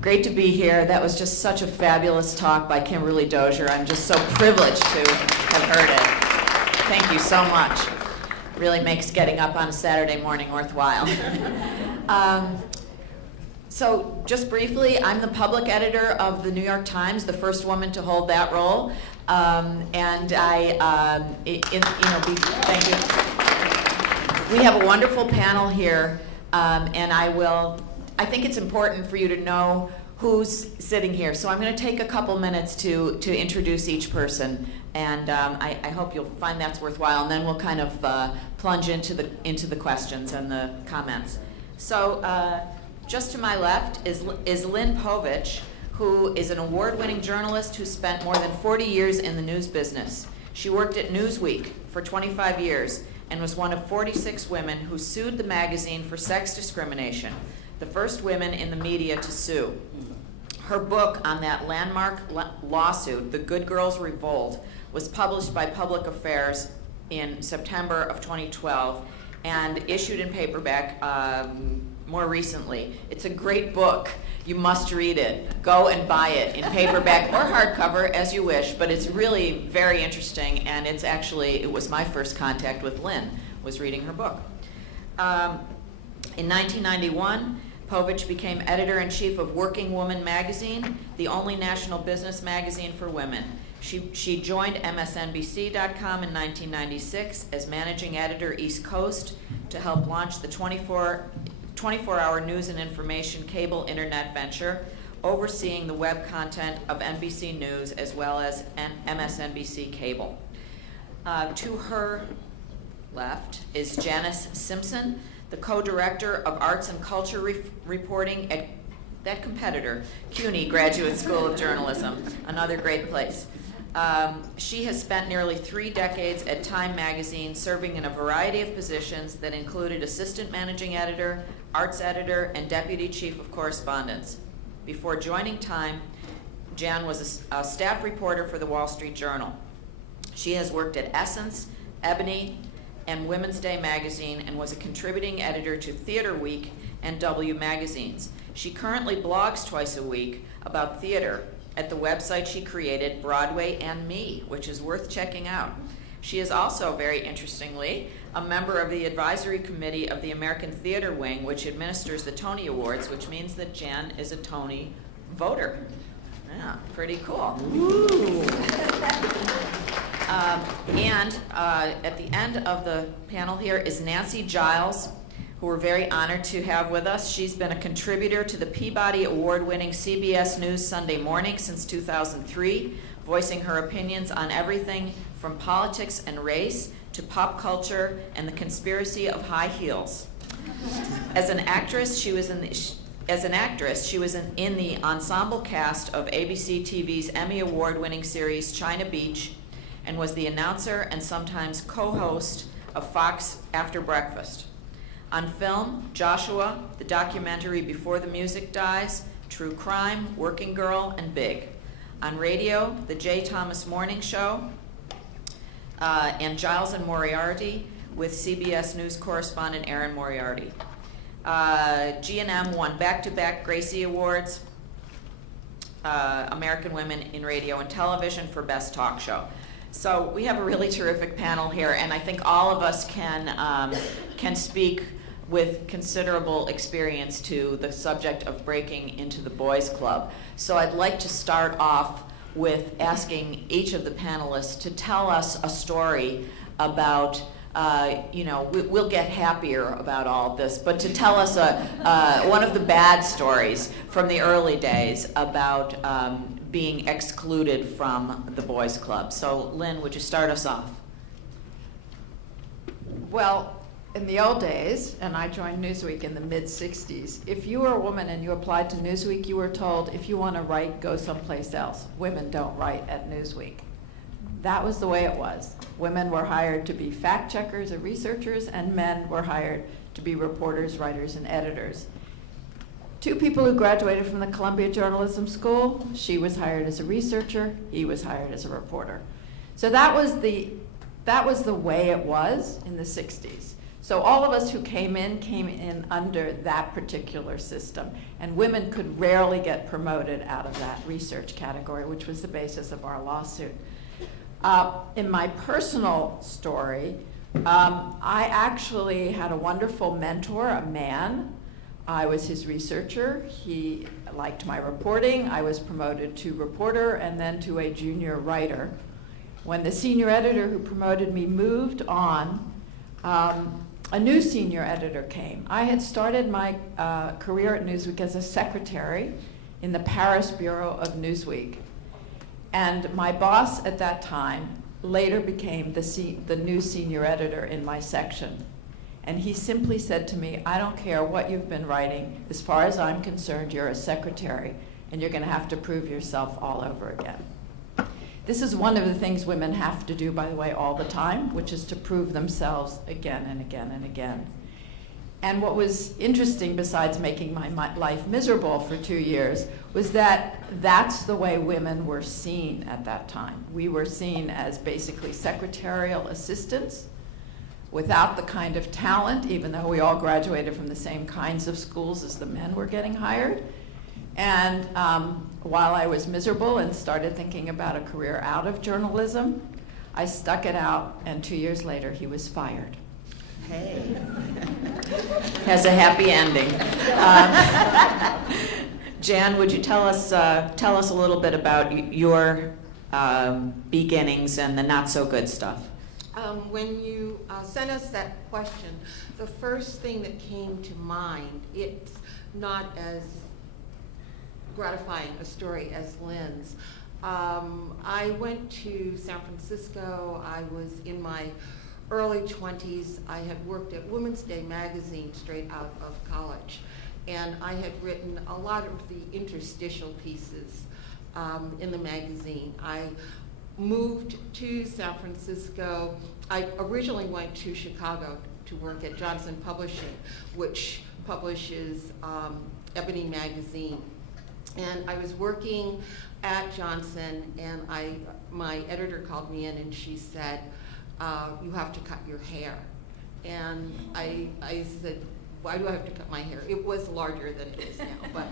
Great to be here. That was just such a fabulous talk by Kimberly Dozier. I'm just so privileged to have heard it. Thank you so much. Really makes getting up on a Saturday morning worthwhile. So just briefly, I'm the public editor of the New York Times, the first woman to hold that role. And thank you. We have a wonderful panel here, and I think it's important for you to know who's sitting here. So I'm going to take a couple minutes to introduce each person, and I hope you'll find that's worthwhile, and then we'll kind of plunge into the questions and the comments. So just to my left is Lynn Povich, who is an award-winning journalist who spent more than 40 years in the news business. She worked at Newsweek for 25 years and was one of 46 women who sued the magazine for sex discrimination, the first women in the media to sue. Her book on that landmark lawsuit, The Good Girls Revolt, was published by Public Affairs in September of 2012 and issued in paperback more recently. It's a great book. You must read it. Go and buy it in paperback or hardcover as you wish, but it's really very interesting, and it was my first contact with Lynn, was reading her book. In 1991, Povich became editor-in-chief of Working Woman magazine, the only national business magazine for women. She joined MSNBC.com in 1996 as managing editor East Coast to help launch the 24-hour news and information cable internet venture, overseeing the web content of NBC News as well as MSNBC Cable. To her left is Janice Simpson, the co-director of Arts and Culture Reporting at that competitor, CUNY Graduate School of Journalism, another great place. She has spent nearly 3 decades at Time Magazine, serving in a variety of positions that included assistant managing editor, arts editor, and deputy chief of correspondence. Before joining Time, Jan was a staff reporter for the Wall Street Journal. She has worked at Essence, Ebony, and Women's Day magazine, and was a contributing editor to Theater Week and W magazines. She currently blogs twice a week about theater at the website she created, Broadway and Me, which is worth checking out. She is also, very interestingly, a member of the advisory committee of the American Theater Wing, which administers the Tony Awards, which means that Jan is a Tony voter. Yeah, pretty cool. Ooh. At the end of the panel here is Nancy Giles, who we're very honored to have with us. She's been a contributor to the Peabody Award-winning CBS News Sunday Morning since 2003, voicing her opinions on everything from politics and race to pop culture and the conspiracy of high heels. As an actress, she was in the ensemble cast of ABC TV's Emmy Award-winning series China Beach, and was the announcer and sometimes co-host of Fox After Breakfast. On film, Joshua, the documentary Before the Music Dies, True Crime, Working Girl, and Big. On radio, The J. Thomas Morning Show, and Giles and Moriarty with CBS News correspondent Erin Moriarty. G&M won back-to-back Gracie Awards, American Women in Radio and Television for Best Talk Show. So we have a really terrific panel here, and I think all of us can speak with considerable experience to the subject of breaking into the boys' club. So I'd like to start off with asking each of the panelists to tell us a story about, we'll get happier about all of this, but to tell us one of the bad stories from the early days about being excluded from the boys' club. So Lynn, would you start us off? Well, in the old days, and I joined Newsweek in the mid-'60s, if you were a woman and you applied to Newsweek, you were told, if you want to write, go someplace else. Women don't write at Newsweek. That was the way it was. Women were hired to be fact checkers and researchers, and men were hired to be reporters, writers, and editors. 2 people who graduated from the Columbia Journalism School, she was hired as a researcher, he was hired as a reporter. So that was the way it was in the 60s. So all of us who came in under that particular system, and women could rarely get promoted out of that research category, which was the basis of our lawsuit. In my personal story, I actually had a wonderful mentor, a man. I was his researcher. He liked my reporting. I was promoted to reporter and then to a junior writer. When the senior editor who promoted me moved on, a new senior editor came. I had started my career at Newsweek as a secretary in the Paris bureau of Newsweek. And my boss at that time later became the new senior editor in my section. And he simply said to me, I don't care what you've been writing. As far as I'm concerned, you're a secretary, and you're going to have to prove yourself all over again. This is one of the things women have to do, by the way, all the time, which is to prove themselves again and again and again. And what was interesting, besides making my life miserable for 2 years, was that that's the way women were seen at that time. We were seen as basically secretarial assistants without the kind of talent, even though we all graduated from the same kinds of schools as the men were getting hired. And while I was miserable and started thinking about a career out of journalism, I stuck it out, and 2 years later, he was fired. Hey. Has a happy ending. Jan, would you tell us a little bit about your beginnings and the not so good stuff? When you sent us that question, the first thing that came to mind, it's not as gratifying a story as Lynn's. I went to San Francisco. I was in my early 20s. I had worked at Women's Day magazine straight out of college, and I had written a lot of the interstitial pieces in the magazine. I moved to San Francisco. I originally went to Chicago to work at Johnson Publishing, which publishes Ebony magazine. And I was working at Johnson, and my editor called me in and she said, you have to cut your hair. And I said, why do I have to cut my hair? It was larger than it is now, but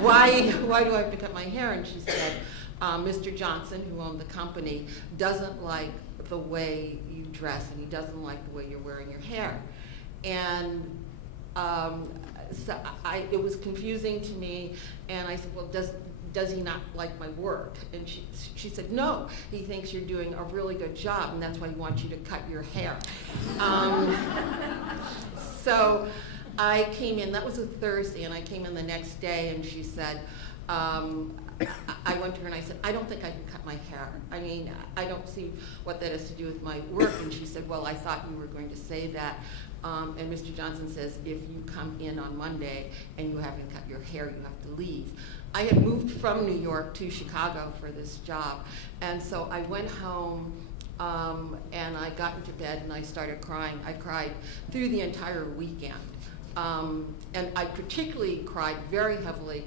why do I have to cut my hair? And she said, Mr. Johnson, who owned the company, doesn't like the way you dress, and he doesn't like the way you're wearing your hair. And so it was confusing to me, and I said, well, does he not like my work? And she said, no, he thinks you're doing a really good job, and that's why he wants you to cut your hair. So I came in, that was a Thursday, and I came in the next day, and she said, I went to her and I said, I don't think I can cut my hair. I mean, I don't see what that has to do with my work. And she said, well, I thought you were going to say that. And Mr. Johnson says, if you come in on Monday and you haven't cut your hair, you have to leave. I had moved from New York to Chicago for this job. And so I went home and I got into bed and I started crying. I cried through the entire weekend. And I particularly cried very heavily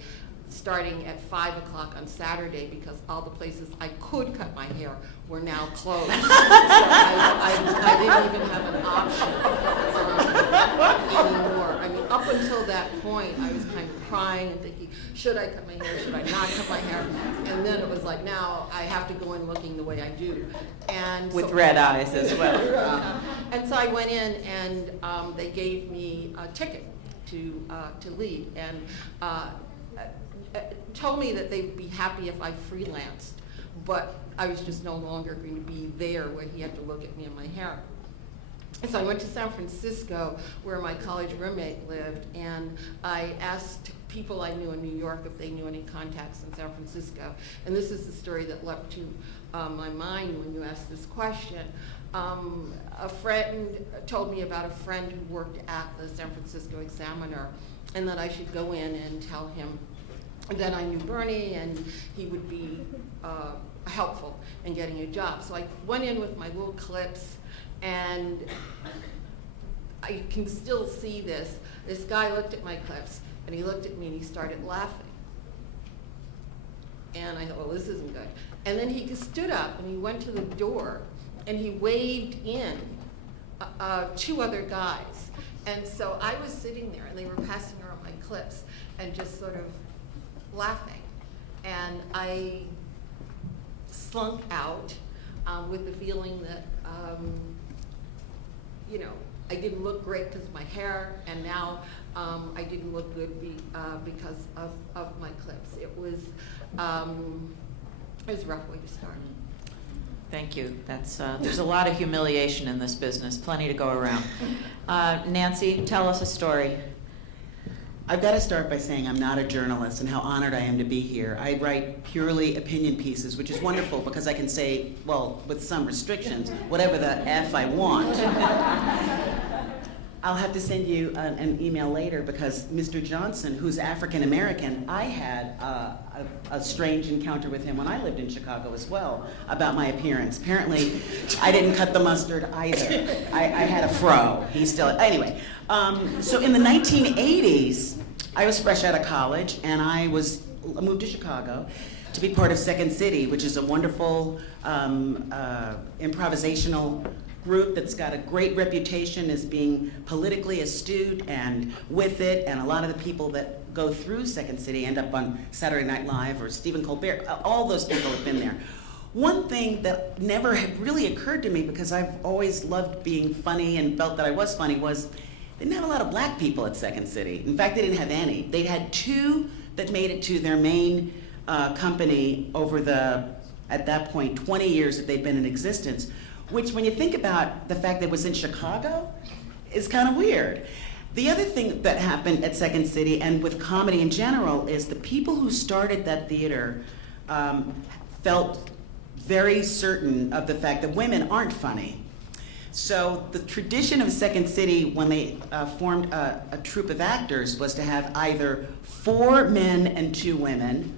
starting at 5 o'clock on Saturday, because all the places I could cut my hair were now closed. So I didn't even have an option anymore. I mean, up until that point, I was kind of crying and thinking, should I cut my hair, should I not cut my hair? And then it was like, now I have to go in looking the way I do. And with red eyes as well. And so I went in and they gave me a ticket to leave. And told me that they'd be happy if I freelanced, but I was just no longer going to be there where he had to look at me and my hair. And so I went to San Francisco, where my college roommate lived, and I asked people I knew in New York if they knew any contacts in San Francisco. And this is the story that leapt to my mind when you asked this question. A friend told me about a friend who worked at the San Francisco Examiner, and that I should go in and tell him that I knew Bernie and he would be helpful in getting a job. So I went in with my little clips, and I can still see this. This guy looked at my clips, and he looked at me and he started laughing. And I thought, well, this isn't good. And then he stood up and he went to the door and he waved in two other guys. And so I was sitting there, and they were passing around my clips and just sort of laughing. And I slunk out with the feeling that, you know, I didn't look great because of my hair, and now I didn't look good because of my clips. It was a rough way to start. Thank you. That's, there's a lot of humiliation in this business, plenty to go around. Nancy, tell us a story. I've got to start by saying I'm not a journalist and how honored I am to be here. I write purely opinion pieces, which is wonderful because I can say, well, with some restrictions, whatever the F I want. I'll have to send you an email later because Mr. Johnson, who's African American, I had a strange encounter with him when I lived in Chicago as well about my appearance. Apparently, I didn't cut the mustard either. I had a fro. He still, anyway. So in the 1980s, I was fresh out of college and I moved to Chicago to be part of Second City, which is a wonderful improvisational group that's got a great reputation as being politically astute and with it, and a lot of the people that go through Second City end up on Saturday Night Live or Stephen Colbert. All those people have been there. One thing that never had really occurred to me, because I've always loved being funny and felt that I was funny, was they didn't have a lot of black people at Second City. In fact, they didn't have any. They had two that made it to their main company over the, at that point, 20 years that they'd been in existence, which when you think about the fact that it was in Chicago, is kind of weird. The other thing that happened at Second City and with comedy in general is the people who started that theater felt very certain of the fact that women aren't funny. So the tradition of Second City when they formed a troupe of actors was to have either 4 men and 2 women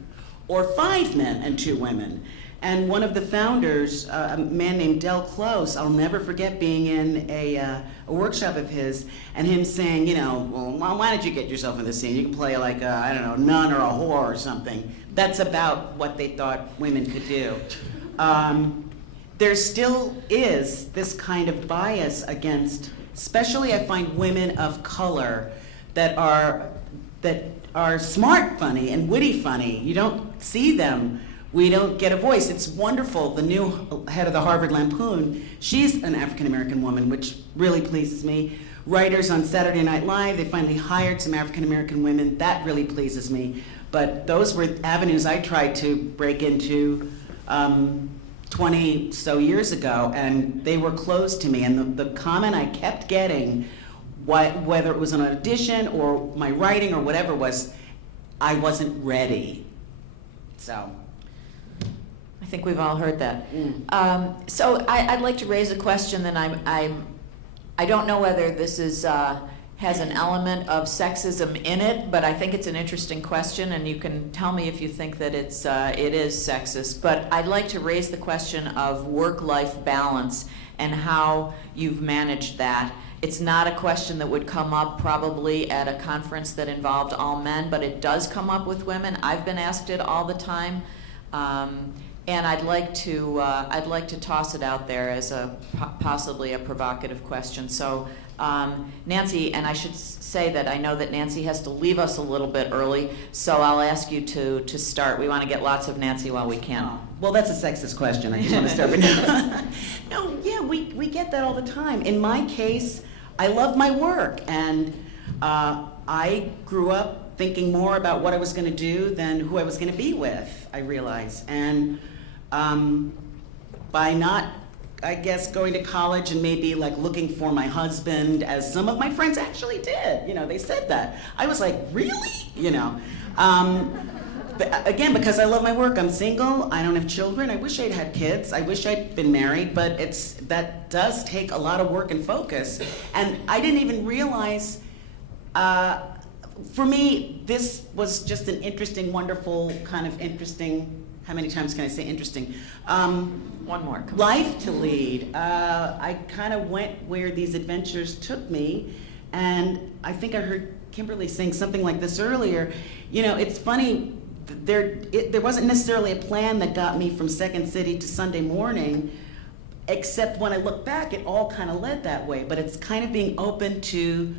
or 5 men and 2 women. And one of the founders, a man named Del Close, I'll never forget being in a workshop of his and him saying, you know, well, why don't you get yourself in this scene? You can play like a, I don't know, nun or a whore or something. That's about what they thought women could do. There still is this kind of bias against, especially I find women of color that are smart funny and witty funny. You don't see them. We don't get a voice. It's wonderful. The new head of the Harvard Lampoon, she's an African-American woman, which really pleases me. Writers on Saturday Night Live, they finally hired some African-American women. That really pleases me. But those were avenues I tried to break into 20 so years ago, and they were closed to me. And the comment I kept getting, whether it was an audition or my writing or whatever, was I wasn't ready. So. I think we've all heard that. So I'd like to raise a question that I don't know whether this is has an element of sexism in it, but I think it's an interesting question, and you can tell me if you think that it is sexist. But I'd like to raise the question of work-life balance and how you've managed that. It's not a question that would come up probably at a conference that involved all men, but it does come up with women. I've been asked it all the time. And I'd like to toss it out there as possibly a provocative question. So, Nancy, and I should say that I know that Nancy has to leave us a little bit early, so I'll ask you to start. We want to get lots of Nancy while we can. Oh, well, that's a sexist question. I just want to start with that. No, yeah, we get that all the time. In my case, I love my work, and I grew up thinking more about what I was going to do than who I was going to be with, I realize. And by not, I guess, going to college and maybe like looking for my husband, as some of my friends actually did, you know, they said that. I was like, really? You know. But again, because I love my work, I'm single, I don't have children, I wish I'd had kids, I wish I'd been married, but that does take a lot of work and focus. And I didn't even realize, for me, this was just an interesting, wonderful, kind of interesting, how many times can I say interesting? One more. Come on. Life to lead. I kind of went where these adventures took me, and I think I heard Kimberly saying something like this earlier. You know, it's funny, there wasn't necessarily a plan that got me from Second City to Sunday Morning. except when I look back, it all kind of led that way. But it's kind of being open to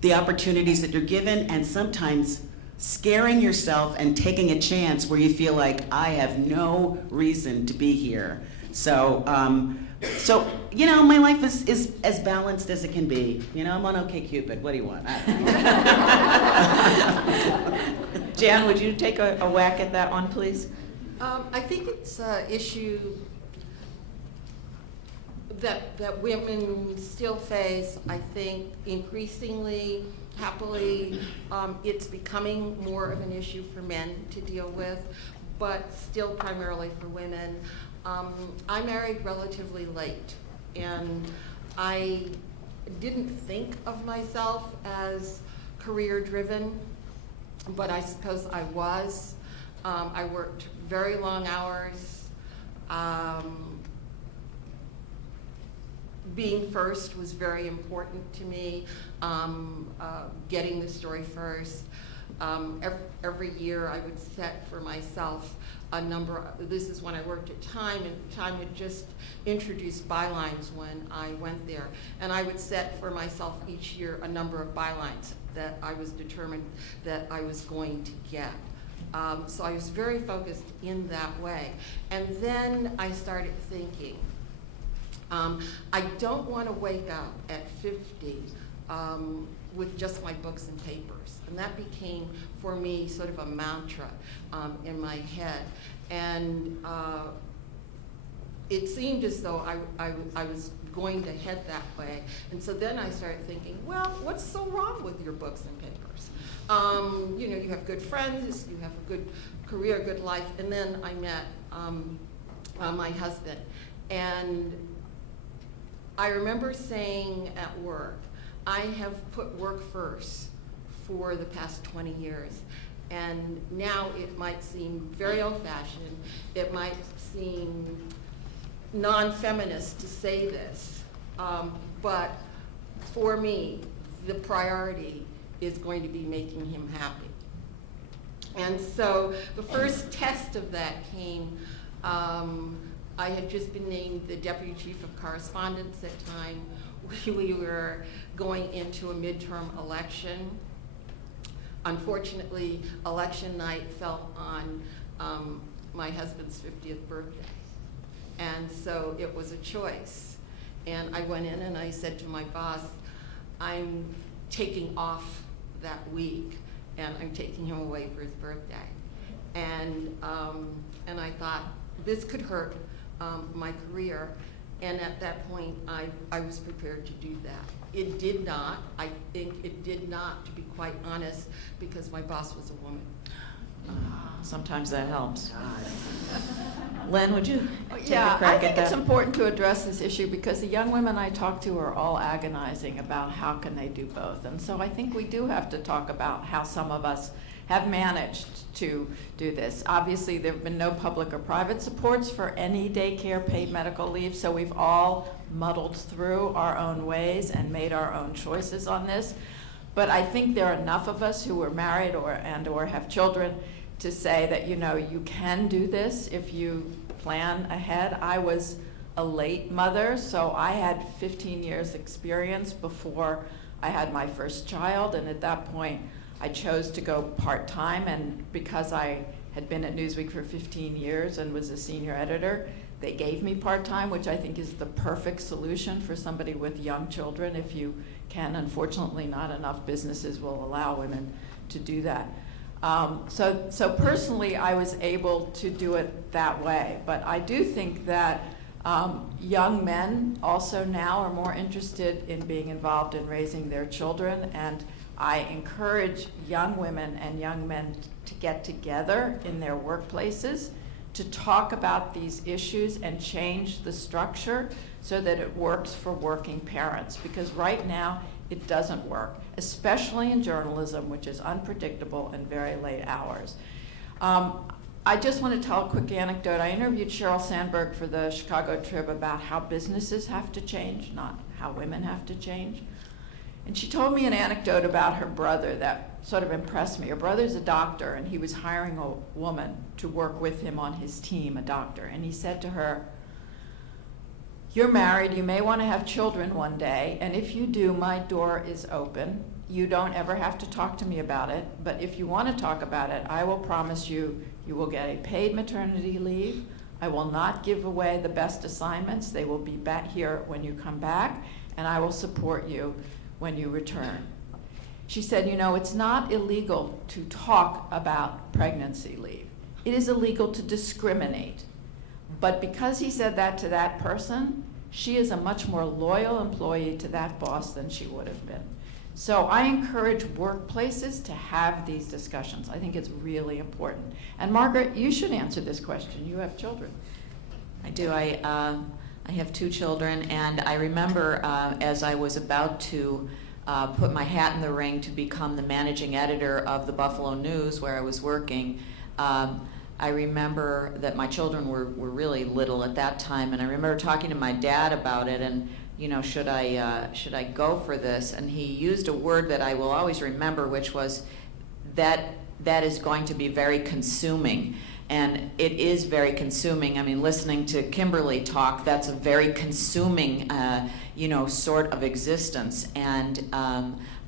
the opportunities that you're given, and sometimes scaring yourself and taking a chance where you feel like, I have no reason to be here. So, you know, my life is as balanced as it can be. You know, I'm on OkCupid. What do you want? Jan, would you take a whack at that one, please? I think it's an issue that women still face. I think increasingly, happily, it's becoming more of an issue for men to deal with, but still primarily for women. I married relatively late, and I didn't think of myself as career-driven, but I suppose I was. I worked very long hours. Being first was very important to me, getting the story first. Every year I would set for myself a number. This is when I worked at Time, and Time had just introduced bylines when I went there. And I would set for myself each year a number of bylines that I was determined that I was going to get. So I was very focused in that way. And then I started thinking, I don't want to wake up at 50 with just my books and papers. And that became, for me, sort of a mantra in my head. And it seemed as though I was going to head that way. And so then I started thinking, well, what's so wrong with your books and papers? You know, you have good friends, you have a good career, good life. And then I met my husband. And I remember saying at work, I have put work first for the past 20 years. And now it might seem very old-fashioned, it might seem non-feminist to say this, but for me, the priority is going to be making him happy. And so the first test of that came, I had just been named the Deputy Chief of Correspondence at Time. We were going into a midterm election. Unfortunately, election night fell on my husband's 50th birthday. And so it was a choice. And I went in and I said to my boss, I'm taking off that week and I'm taking him away for his birthday. And I thought, this could hurt my career. And at that point, I was prepared to do that. It did not. I think it did not, to be quite honest, because my boss was a woman. Sometimes that helps. Len, would you take Yeah, a crack I at think that? it's important to address this issue because the young women I talk to are all agonizing about how can they do both. And so I think we do have to talk about how some of us have managed to do this. Obviously, there have been no public or private supports for any daycare paid medical leave, so we've all muddled through our own ways and made our own choices on this. But I think there are enough of us who are married or have children to say that, you know, you can do this if you plan ahead. I was a late mother, so I had 15 years experience before I had my first child, and at that point I chose to go part-time, and because I had been at Newsweek for 15 years and was a senior editor, they gave me part-time, which I think is the perfect solution for somebody with young children if you can. Unfortunately, not enough businesses will allow women to do that. So personally, I was able to do it that way. But I do think that young men also now are more interested in being involved in raising their children, and I encourage young women and young men to get together in their workplaces to talk about these issues and change the structure so that it works for working parents. Because right now, it doesn't work, especially in journalism, which is unpredictable and very late hours. I just want to tell a quick anecdote. I interviewed Sheryl Sandberg for the Chicago Trib about how businesses have to change, not how women have to change. And she told me an anecdote about her brother that sort of impressed me. Her brother's a doctor, and he was hiring a woman to work with him on his team, a doctor. And he said to her, You're married, you may want to have children one day, and if you do, my door is open. You don't ever have to talk to me about it, but if you want to talk about it, I will promise you, you will get a paid maternity leave. I will not give away the best assignments. They will be back here when you come back, and I will support you when you return. She said, you know, it's not illegal to talk about pregnancy leave. It is illegal to discriminate. But because he said that to that person, she is a much more loyal employee to that boss than she would have been. So I encourage workplaces to have these discussions. I think it's really important. And Margaret, you should answer this question. You have children. I do. I have 2 children, and I remember as I was about to put my hat in the ring to become the managing editor of the Buffalo News, where I was working. I remember that my children were really little at that time, and I remember talking to my dad about it, and you know, should I go for this? And he used a word that I will always remember, which was that is going to be very consuming. And it is very consuming. I mean, listening to Kimberly talk, that's a very consuming, sort of existence. And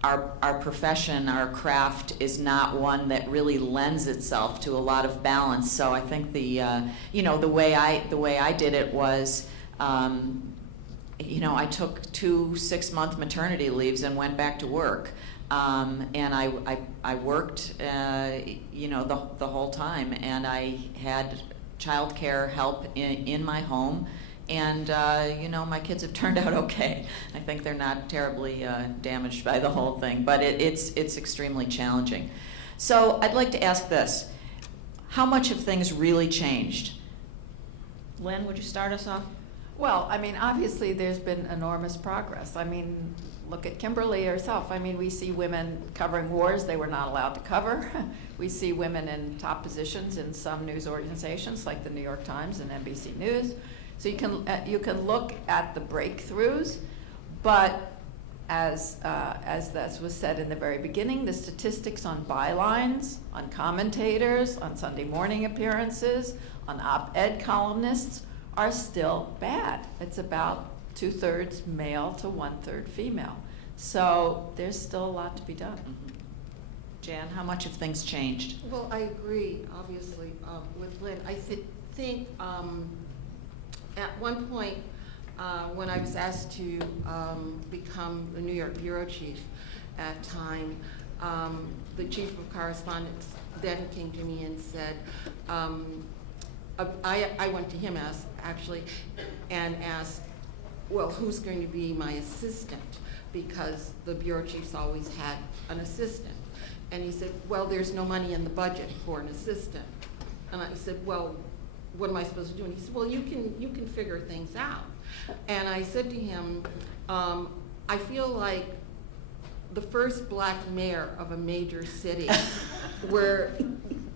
our profession, our craft is not one that really lends itself to a lot of balance. So I think the way I did it was, I took 2 6-month maternity leaves and went back to work. And I worked, the whole time, and I had childcare help in my home, and my kids have turned out okay. I think they're not terribly damaged by the whole thing, but it's extremely challenging. So I'd like to ask this: how much have things really changed? Lynn, would you start us off? Well, I mean, obviously there's been enormous progress. I mean, look at Kimberly herself. I mean, we see women covering wars they were not allowed to cover. We see women in top positions in some news organizations like the New York Times and NBC News. So you can look at the breakthroughs, but as that was said in the very beginning, the statistics on bylines, on commentators, on Sunday morning appearances, on op-ed columnists are still bad. It's about 2/3 male to 1/3 female. So there's still a lot to be done. Mm-hmm. Jan, how much have things changed? Well, I agree, obviously, with Lynn. I think at one point, when I was asked to become the New York bureau chief at time, the chief of correspondence then came to me and said, I went to him and asked, well, who's going to be my assistant? Because the bureau chiefs always had an assistant. And he said, well, there's no money in the budget for an assistant. And I said, well, what am I supposed to do? And he said, well, you can figure things out. And I said to him, I feel like the first black mayor of a major city where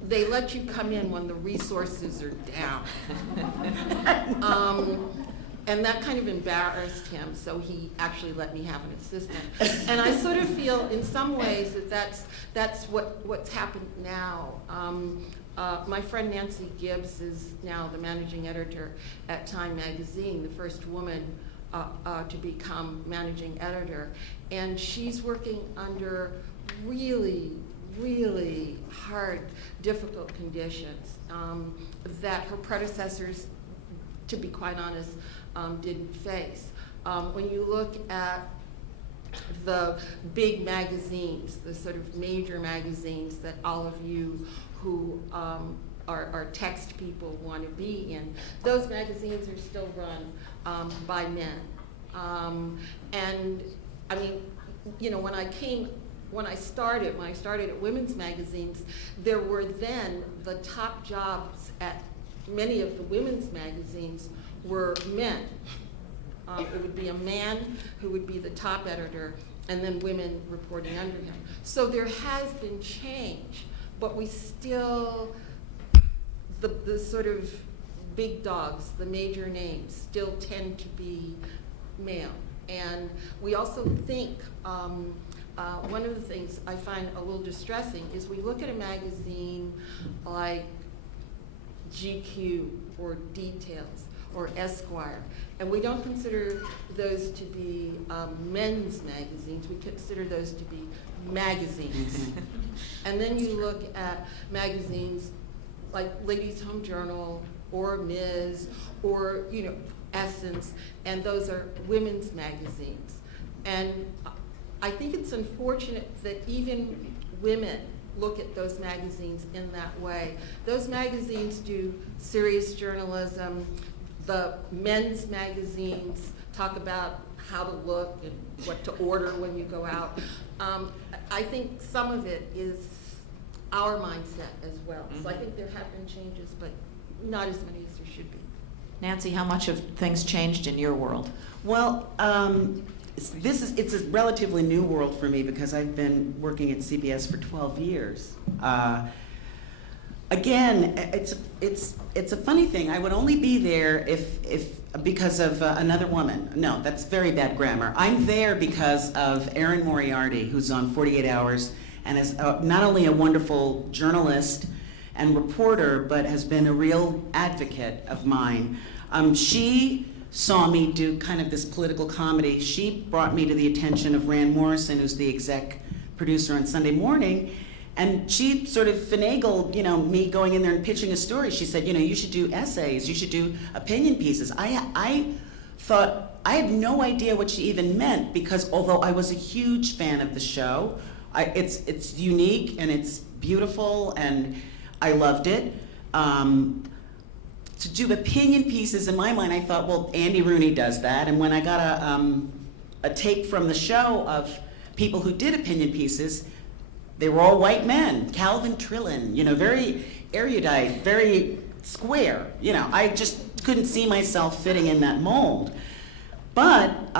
they let you come in when the resources are down. And that kind of embarrassed him, so he actually let me have an assistant. And I sort of feel, in some ways, that's what's happened now. My friend Nancy Gibbs is now the managing editor at Time Magazine, the first woman to become managing editor, and she's working under really, really hard, difficult conditions that her predecessors, to be quite honest, didn't face. When you look at the big magazines, the sort of major magazines that all of you who are text people want to be in, those magazines are still run by men. And I mean, when I started at women's magazines, there were then the top jobs at many of the women's magazines were men. It would be a man who would be the top editor, and then women reporting under him. So there has been change, but we still, the sort of big dogs, the major names, still tend to be male. And we also think, one of the things I find a little distressing is we look at a magazine like GQ or Details, or Esquire. And we don't consider those to be men's magazines, we consider those to be magazines. And then you look at magazines like Ladies Home Journal or Ms. or, Essence, and those are women's magazines. And I think it's unfortunate that even women look at those magazines in that way. Those magazines do serious journalism. The men's magazines talk about how to look and what to order when you go out. I think some of it is our mindset as well. So I think there have been changes, but not as many as there should be. Nancy, how much have things changed in your world? Well, it's a relatively new world for me because I've been working at CBS for 12 years. Again, it's a funny thing. I would only be there if because of another woman. No, that's very bad grammar. I'm there because of Erin Moriarty, who's on 48 Hours and is not only a wonderful journalist and reporter, but has been a real advocate of mine. She saw me do kind of this political comedy. She brought me to the attention of Rand Morrison, who's the exec producer on Sunday Morning, and she sort of finagled, me going in there and pitching a story. She said, you should do essays, you should do opinion pieces. I thought, I had no idea what she even meant, because although I was a huge fan of the show, it's unique and it's beautiful and I loved it. To do opinion pieces, in my mind, I thought, well, Andy Rooney does that. And when I got a tape from the show of people who did opinion pieces, they were all white men. Calvin Trillin, very erudite, very square. I just couldn't see myself fitting in that mold. But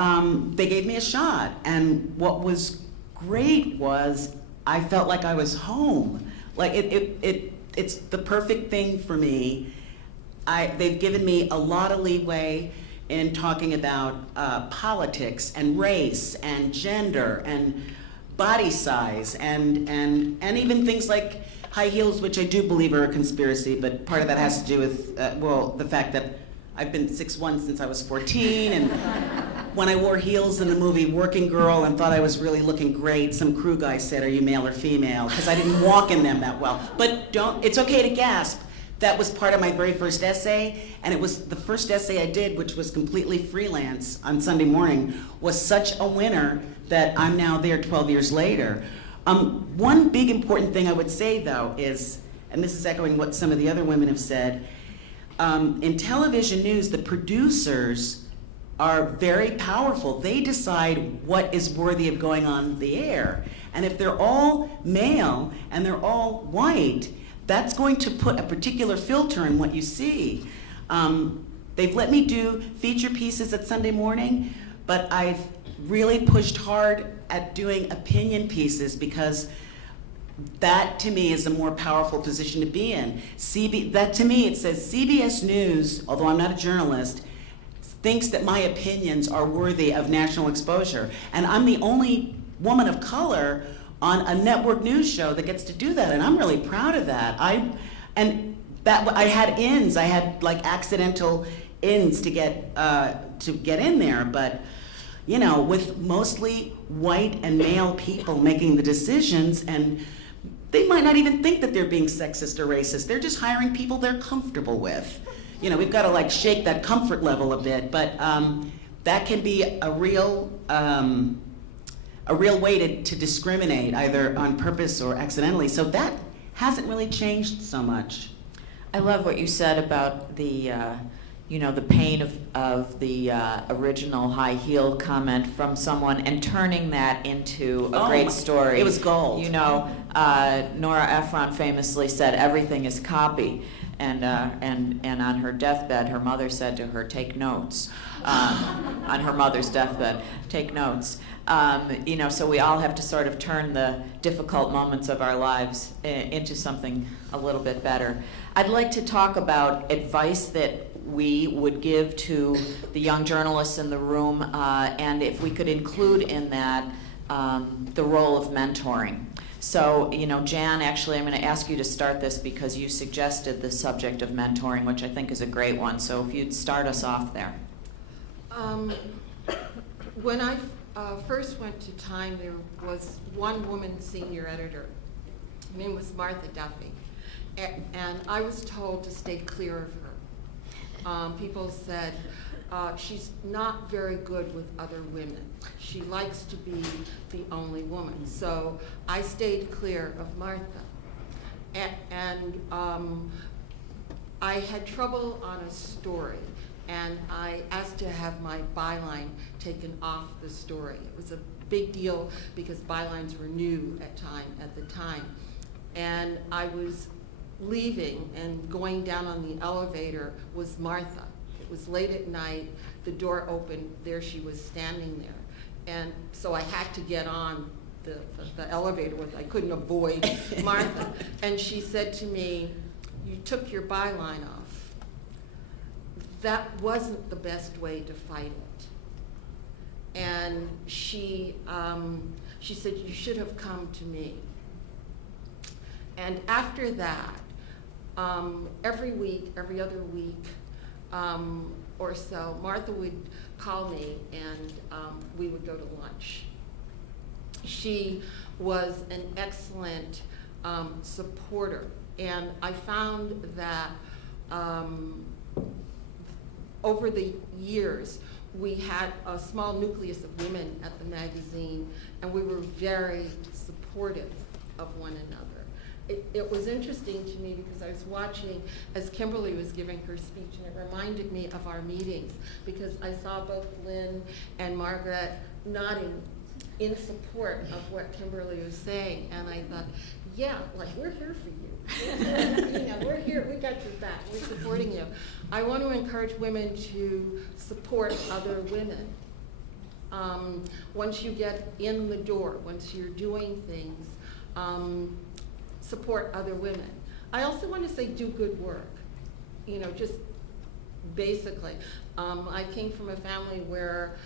they gave me a shot. And what was great was I felt like I was home. Like it's the perfect thing for me. They've given me a lot of leeway in talking about politics and race and gender and body size and even things like high heels, which I do believe are a conspiracy, but part of that has to do with, the fact that I've been 6'1" since I was 14, and when I wore heels in the movie Working Girl and thought I was really looking great, some crew guy said, "Are you male or female?" Because I didn't walk in them that well. But it's okay to gasp. That was part of my very first essay, and it was the first essay I did, which was completely freelance on Sunday Morning, was such a winner that I'm now there 12 years later. One big important thing I would say, though, is, and this is echoing what some of the other women have said, in television news, the producers are very powerful. They decide what is worthy of going on the air. And if they're all male and they're all white, that's going to put a particular filter in what you see. They've let me do feature pieces at Sunday Morning, but I've really pushed hard at doing opinion pieces because that to me is a more powerful position to be in. That to me, it says CBS News, although I'm not a journalist, thinks that my opinions are worthy of national exposure. And I'm the only woman of color on a network news show that gets to do that, and I'm really proud of that. I had ins, I had like accidental ins to get in there, but with mostly white and male people making the decisions, and they might not even think that they're being sexist or racist. They're just hiring people they're comfortable with. We've got to shake that comfort level a bit, but that can be a real way to discriminate, either on purpose or accidentally. So that hasn't really changed so much. I love what you said about the pain of the original high heel comment from someone and turning that into a great story. It was gold. Nora Ephron famously said, "Everything is copy." And on her deathbed, her mother said to her, "Take notes." On her mother's deathbed, take notes. So we all have to sort of turn the difficult moments of our lives into something a little bit better. I'd like to talk about advice that we would give to the young journalists in the room, and if we could include in that the role of mentoring. So, Jan, actually, I'm going to ask you to start this because you suggested the subject of mentoring, which I think is a great one. So if you'd start us off there. When I first went to Time, there was one woman senior editor. Her name was Martha Duffy. And I was told to stay clear of her. People said, she's not very good with other women. She likes to be the only woman. So I stayed clear of Martha. And I had trouble on a story, and I asked to have my byline taken off the story. It was a big deal because bylines were new at the time. And I was leaving, and going down on the elevator was Martha. It was late at night, the door opened, there she was standing there. And so I had to get on the elevator, I couldn't avoid Martha. And she said to me, "You took your byline off. That wasn't the best way to fight it." And she said, "You should have come to me." And after that, every week, every other week or so, Martha would call me, and we would go to lunch. She was an excellent supporter, and I found that over the years, we had a small nucleus of women at the magazine, and we were very supportive of one another. It was interesting to me because I was watching as Kimberly was giving her speech, and it reminded me of our meetings because I saw both Lynn and Margaret nodding in support of what Kimberly was saying, and I thought, yeah, like, we're here for you. We're here, we got your back, we're supporting you. I want to encourage women to support other women. Once you get in the door, once you're doing things, support other women. I also want to say do good work. Just basically. I came from a family where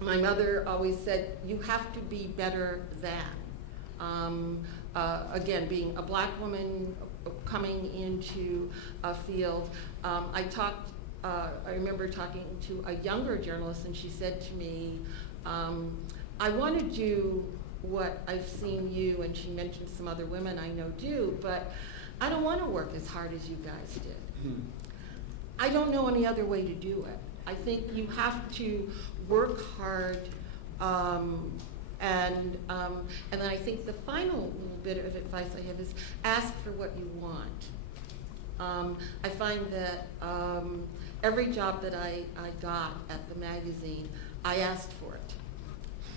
my mother always said, you have to be better than. Again, being a black woman coming into a field, I remember talking to a younger journalist, and she said to me, I want to do what I've seen you, and she mentioned some other women I know do, but I don't want to work as hard as you guys did. I don't know any other way to do it. I think you have to work hard, and then I think the final little bit of advice I have is ask for what you want. I find that every job that I got at the magazine, I asked for it.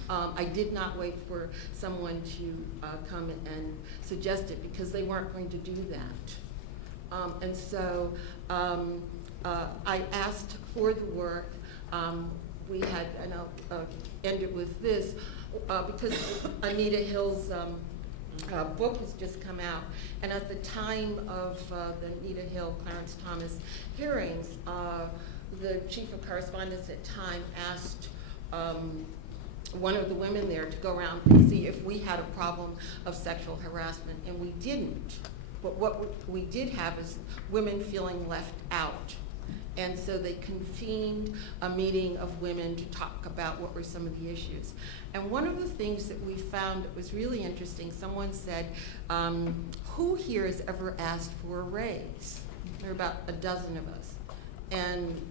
I did not wait for someone to come and suggest it because they weren't going to do that. And so I asked for the work. We had, and I'll end it with this, because Anita Hill's book has just come out, and at the time of the Anita Hill, Clarence Thomas hearings, the chief of correspondence at Time asked one of the women there to go around and see if we had a problem of sexual harassment, and we didn't. But what we did have is women feeling left out. And so they convened a meeting of women to talk about what were some of the issues. And one of the things that we found that was really interesting, someone said, who here has ever asked for a raise? There were about a dozen of us. And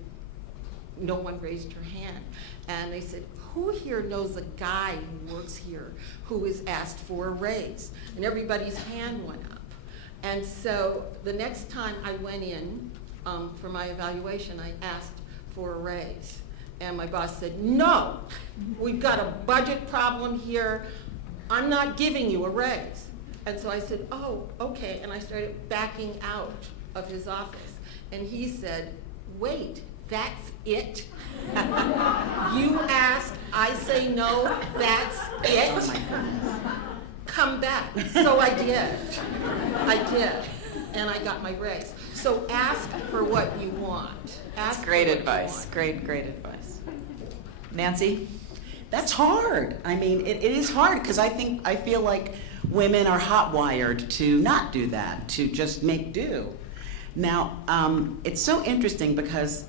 no one raised her hand. And they said, who here knows a guy who works here who has asked for a raise? And everybody's hand went up. And so the next time I went in for my evaluation, I asked for a raise. And my boss said, no, we've got a budget problem here. I'm not giving you a raise. And so I said, oh, okay. And I started backing out of his office. And he said, wait, that's it? You ask, I say no, that's it? Come back. So I did. And I got my raise. So ask for what you want. That's great advice. Great advice. Nancy? That's hard. I mean, it is hard because I feel like women are hot-wired to not do that, to just make do. Now, it's so interesting because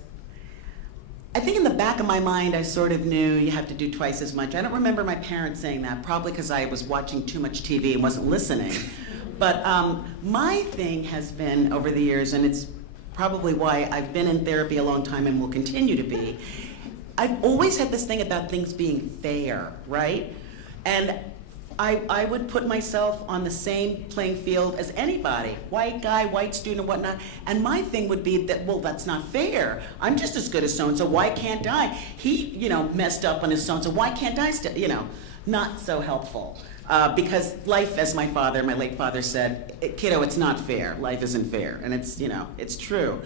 I think in the back of my mind, I sort of knew you have to do twice as much. I don't remember my parents saying that, probably because I was watching too much TV and wasn't listening. But my thing has been over the years, and it's probably why I've been in therapy a long time and will continue to be, I've always had this thing about things being fair, right? And I would put myself on the same playing field as anybody, white guy, white student, and whatnot. And my thing would be that, well, that's not fair. I'm just as good as so-and-so. Why can't I? He, messed up on his so-and-so. Why can't I still, not so helpful. Because life, as my late father said, kiddo, it's not fair. Life isn't fair. And it's true.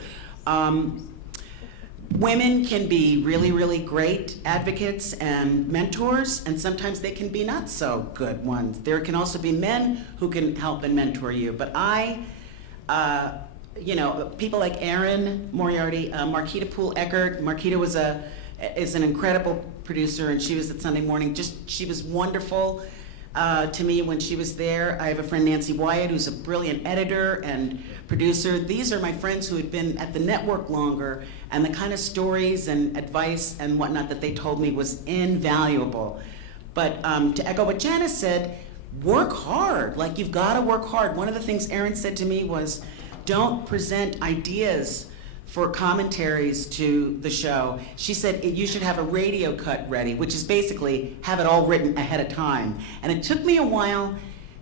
Women can be really, really great advocates and mentors, and sometimes they can be not so good ones. There can also be men who can help and mentor you. But people like Erin Moriarty, Marquita Poole-Eckert. Marquita is an incredible producer, and she was at Sunday Morning. She was wonderful to me when she was there. I have a friend, Nancy Wyatt, who's a brilliant editor and producer. These are my friends who had been at the network longer, and the kind of stories and advice and whatnot that they told me was invaluable. But to echo what Janice said, work hard. Like, you've got to work hard. One of the things Erin said to me was, don't present ideas for commentaries to the show. She said you should have a radio cut ready, which is basically have it all written ahead of time. And it took me a while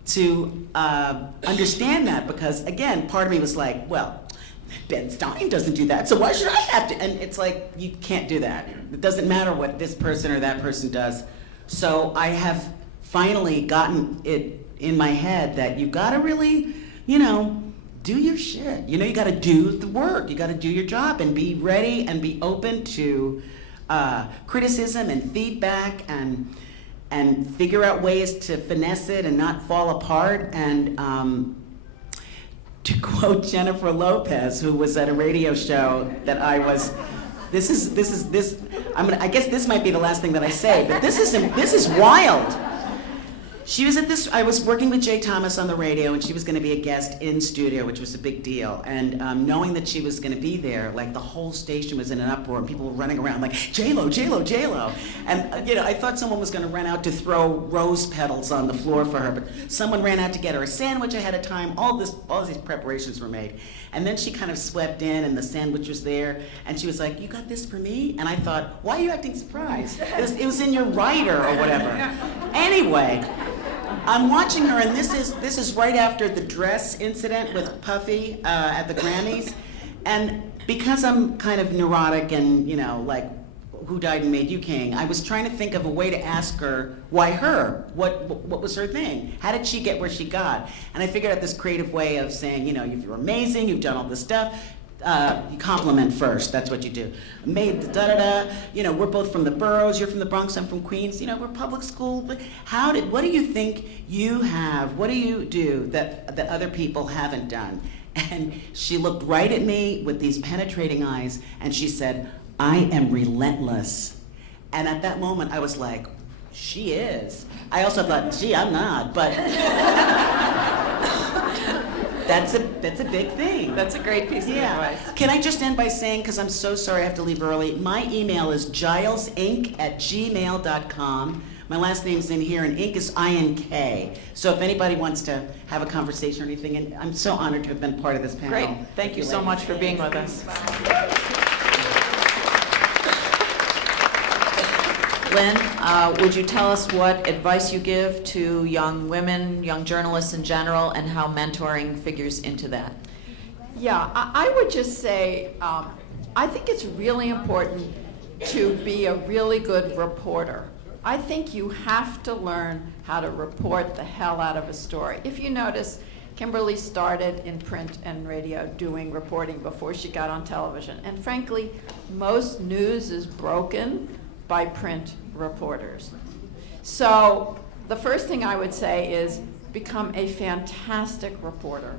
to understand that, because again, part of me was like, well, Ben Stein doesn't do that, so why should I have to? And it's like, you can't do that. It doesn't matter what this person or that person does. So I have finally gotten it in my head that you've got to really, do your shit. You got to do the work. You got to do your job and be ready and be open to criticism and feedback and figure out ways to finesse it and not fall apart. And to quote Jennifer Lopez, who was at a radio show that I was, I guess this might be the last thing that I say, but this is wild. She was I was working with Jay Thomas on the radio, and she was going to be a guest in studio, which was a big deal. And knowing that she was going to be there, like, the whole station was in an uproar, and people were running around like, J-Lo, J-Lo, J-Lo. And, I thought someone was going to run out to throw rose petals on the floor for her, but someone ran out to get her a sandwich ahead of time. All these preparations were made. And then she kind of swept in, and the sandwich was there, and she was like, you got this for me? And I thought, why are you acting surprised? It was in your writer or whatever. Anyway, I'm watching her, and this is right after the dress incident with Puffy at the Grammys. And because I'm kind of neurotic and, like, who died and made you king, I was trying to think of a way to ask her, why her? What was her thing? How did she get where she got? And I figured out this creative way of saying, you're amazing, you've done all this stuff. You compliment first, that's what you do. Made da-da-da, we're both from the boroughs, you're from the Bronx, I'm from Queens, we're public school, but what do you think you have, what do you do that other people haven't done? And she looked right at me with these penetrating eyes, and she said, I am relentless. And at that moment, I was like, she is. I also thought, gee, I'm not, but that's a big thing. That's a great piece of advice. Can I just end by saying, because I'm so sorry I have to leave early, my email is gilesinc@gmail.com. My last name's in here, and Inc is INK. So if anybody wants to have a conversation or anything, and I'm so honored to have been part of this panel. Great. Thank you so much for being with us. Lynn, would you tell us what advice you give to young women, young journalists in general, and how mentoring figures into that? Yeah, I would just say, I think it's really important to be a really good reporter. I think you have to learn how to report the hell out of a story. If you notice, Kimberly started in print and radio doing reporting before she got on television. And frankly, most news is broken by print reporters. So the first thing I would say is become a fantastic reporter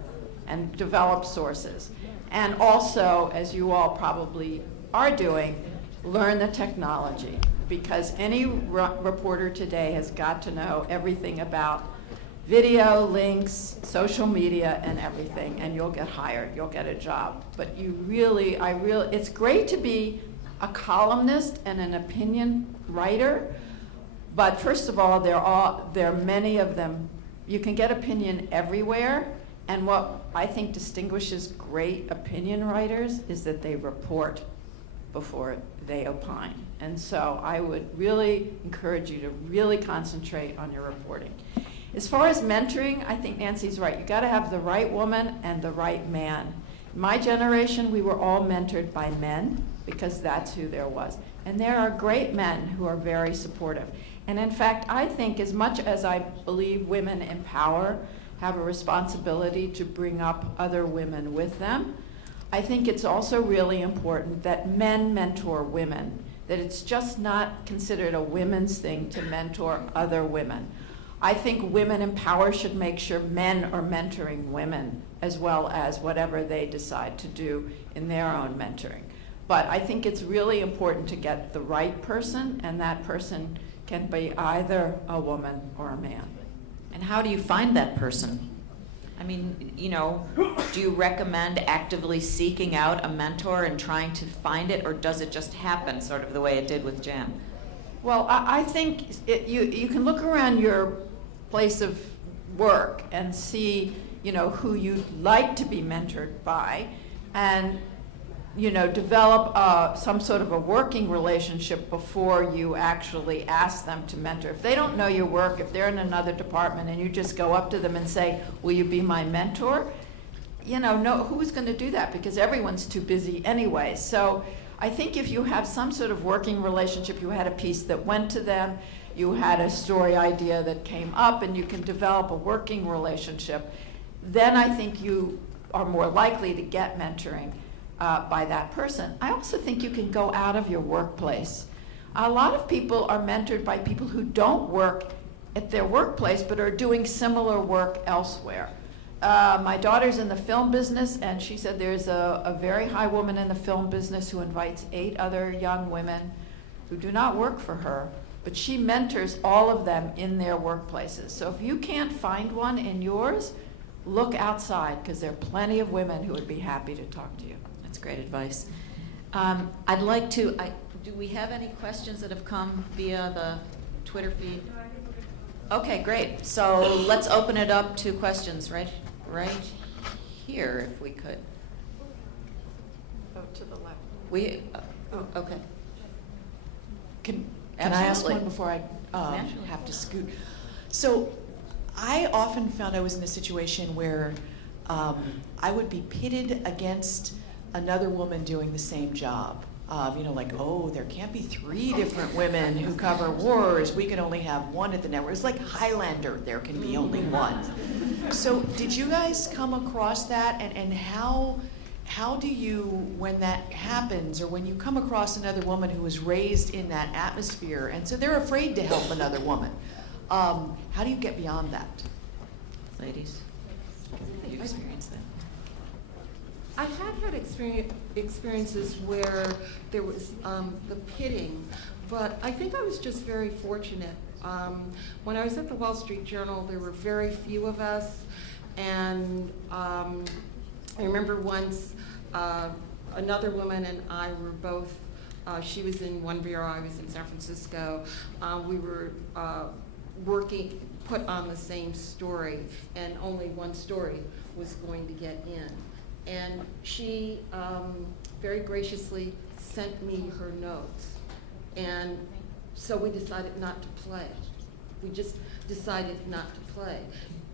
and develop sources. And also, as you all probably are doing, learn the technology. because any reporter today has got to know everything about video, links, social media, and everything, and you'll get hired, you'll get a job. But it's great to be a columnist and an opinion writer, but first of all, there are many of them. You can get opinion everywhere, and what I think distinguishes great opinion writers is that they report before they opine. And so I would really encourage you to really concentrate on your reporting. As far as mentoring, I think Nancy's right. You got to have the right woman and the right man. In my generation, we were all mentored by men because that's who there was. And there are great men who are very supportive. And in fact, I think as much as I believe women in power have a responsibility to bring up other women with them, I think it's also really important that men mentor women, that it's just not considered a women's thing to mentor other women. I think women in power should make sure men are mentoring women as well as whatever they decide to do in their own mentoring. But I think it's really important to get the right person, and that person can be either a woman or a man. And how do you find that person? I mean, do you recommend actively seeking out a mentor and trying to find it, or does it just happen sort of the way it did with Jan? Well, I think you can look around your place of work and see, who you'd like to be mentored by, and, develop some sort of a working relationship before you actually ask them to mentor. If they don't know your work, if they're in another department and you just go up to them and say, will you be my mentor? No, who's going to do that? Because everyone's too busy anyway. So I think if you have some sort of working relationship, you had a piece that went to them, you had a story idea that came up, and you can develop a working relationship, then I think you are more likely to get mentoring by that person. I also think you can go out of your workplace. A lot of people are mentored by people who don't work at their workplace but are doing similar work elsewhere. My daughter's in the film business, and she said there's a very high woman in the film business who invites 8 other young women who do not work for her, but she mentors all of them in their workplaces. So if you can't find one in yours, look outside, because there are plenty of women who would be happy to talk to you. That's great advice. I'd like to, do we have any questions that have come via the Twitter feed? Okay, great. So let's open it up to questions right here, if we could. Go to the left. Okay. Can I ask Absolutely. one before I Naturally. have to scoot? So I often found I was in a situation where I would be pitted against another woman doing the same job. There can't be 3 different women who cover wars. We can only have one at the network. It's like Highlander, there can be only one. So did you guys come across that? And how do you, when that happens, or when you come across another woman who was raised in that atmosphere, and so they're afraid to help another woman, how do you get beyond that? Ladies, have you experienced that? I had experiences where there was the pitting, but I think I was just very fortunate. When I was at the Wall Street Journal, there were very few of us, and I remember once another woman and I were both, she was in one bureau, I was in San Francisco. We were put on the same story, and only one story was going to get in. And she very graciously sent me her notes. And so we decided not to play. We just decided not to play.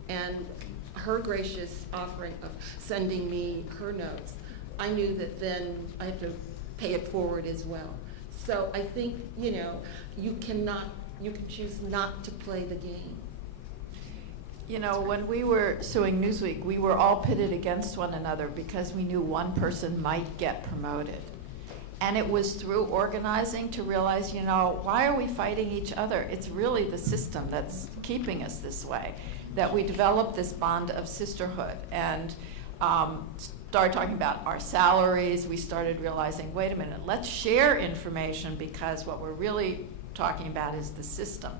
And her gracious offering of sending me her notes, I knew that then I had to pay it forward as well. So I think, you can choose not to play the game. When we were suing Newsweek, we were all pitted against one another because we knew one person might get promoted. And it was through organizing to realize, why are we fighting each other? It's really the system that's keeping us this way, that we developed this bond of sisterhood and started talking about our salaries. We started realizing, wait a minute, let's share information, because what we're really talking about is the system.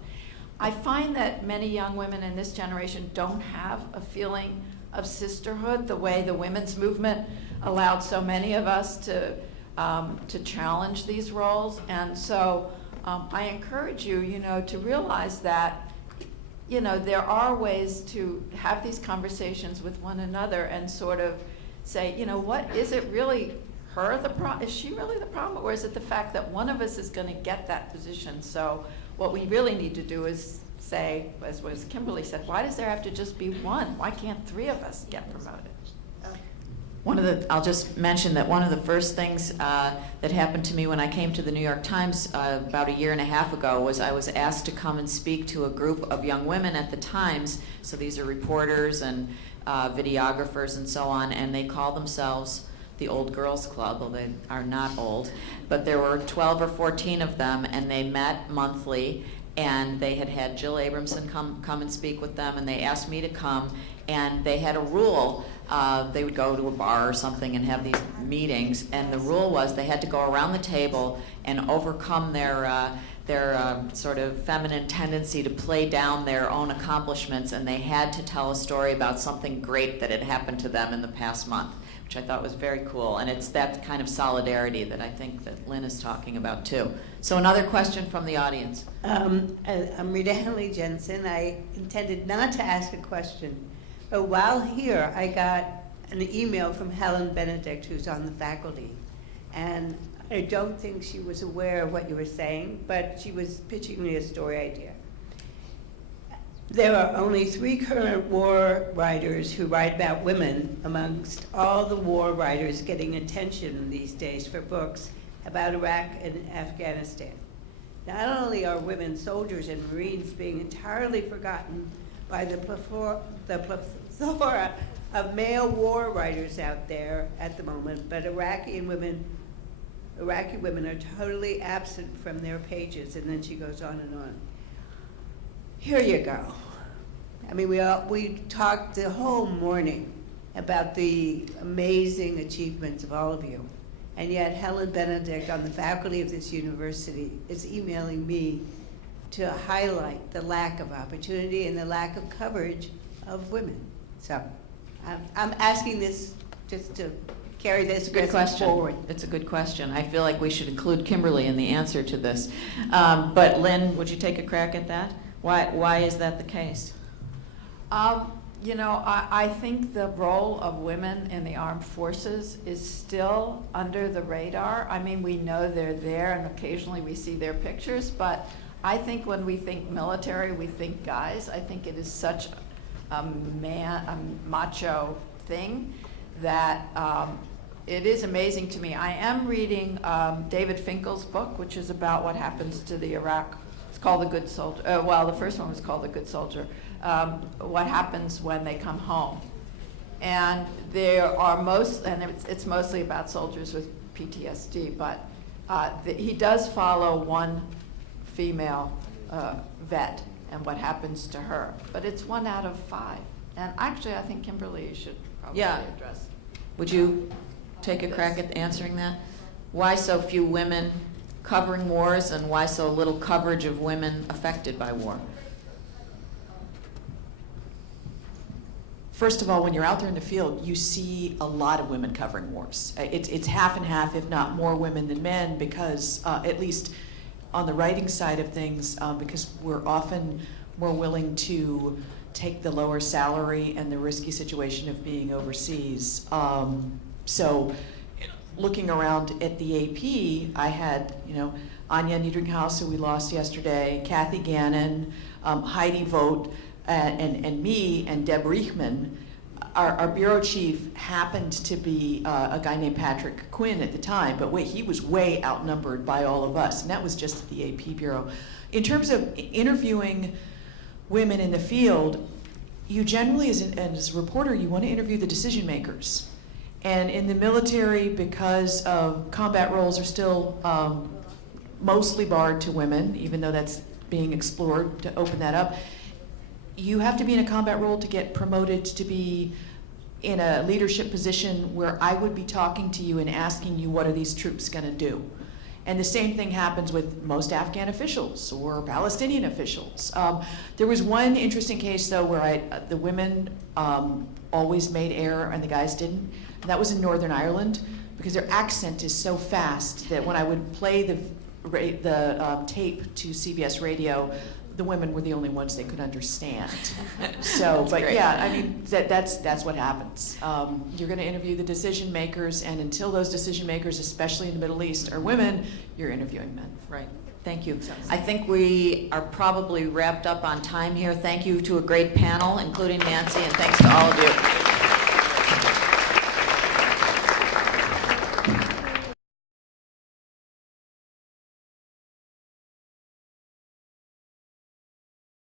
I find that many young women in this generation don't have a feeling of sisterhood the way the women's movement allowed so many of us to challenge these roles. And so I encourage you, to realize that, there are ways to have these conversations with one another and sort of say, what is it really her the problem? Is she really the problem, or is it the fact that one of us is going to get that position? So what we really need to do is say, as Kimberly said, why does there have to just be one? Why can't three of us get promoted? I'll just mention that one of the first things that happened to me when I came to the New York Times about a year and a half ago was I was asked to come and speak to a group of young women at the Times. So these are reporters and videographers and so on, and they call themselves the Old Girls Club. Well, they are not old, but there were 12 or 14 of them, and they met monthly, and they had Jill Abramson come and speak with them, and they asked me to come, and they had a rule. They would go to a bar or something and have these meetings, and the rule was they had to go around the table and overcome their sort of feminine tendency to play down their own accomplishments, and they had to tell a story about something great that had happened to them in the past month, which I thought was very cool. And it's that kind of solidarity that I think that Lynn is talking about too. So another question from the audience. I'm Rita Henley Jensen. I intended not to ask a question, but while here, I got an email from Helen Benedict, who's on the faculty. And I don't think she was aware of what you were saying, but she was pitching me a story idea. There are only 3 current war writers who write about women amongst all the war writers getting attention these days for books about Iraq and Afghanistan. Not only are women soldiers and Marines being entirely forgotten by the plethora of male war writers out there at the moment, but Iraqi women are totally absent from their pages. And then she goes on and on. Here you go. I mean, we talked the whole morning about the amazing achievements of all of you, and yet Helen Benedict on the faculty of this university is emailing me to highlight the lack of opportunity and the lack of coverage of women. So I'm asking this just to carry this Good message question. forward. It's a good question. I feel like we should include Kimberly in the answer to this. But Lynn, would you take a crack at that? Why is that the case? I think the role of women in the armed forces is still under the radar. I mean, we know they're there, and occasionally we see their pictures, but I think when we think military, we think guys. I think it is such a macho thing that it is amazing to me. I am reading David Finkel's book, which is about what happens to the Iraq. It's called The Good Soldier. The first one was called The Good Soldier. What happens when they come home. And there are it's mostly about soldiers with PTSD, but he does follow one female vet and what happens to her. But it's 1 out of 5. And actually, I think Kimberly should probably address. Would you take a crack at answering that? Why so few women covering wars, and why so little coverage of women affected by war? First of all, when you're out there in the field, you see a lot of women covering wars. It's half and half, if not more women than men, because at least on the writing side of things, because we're often more willing to take the lower salary and the risky situation of being overseas. So looking around at the AP, I had, Anya Niedringhaus, who we lost yesterday, Kathy Gannon, Heidi Vogt, and me, and Deb Riechman. Our bureau chief happened to be a guy named Patrick Quinn at the time, but he was way outnumbered by all of us, and that was just at the AP bureau. In terms of interviewing women in the field, you generally, as a reporter, you want to interview the decision makers. And in the military, because combat roles are still mostly barred to women, even though that's being explored to open that up, you have to be in a combat role to get promoted to be in a leadership position where I would be talking to you and asking you, what are these troops going to do? And the same thing happens with most Afghan officials or Palestinian officials. There was one interesting case, though, where the women always made air and the guys didn't. And that was in Northern Ireland, because their accent is so fast that when I would play the tape to CBS Radio, the women were the only ones they could understand. So, That's but great. yeah, I mean, that's what happens. You're going to interview the decision makers, and until those decision makers, especially in the Middle East, are women, you're interviewing men. Right. Thank you. I think we are probably wrapped up on time here. Thank you to a great panel, including Nancy, and thanks to all of you.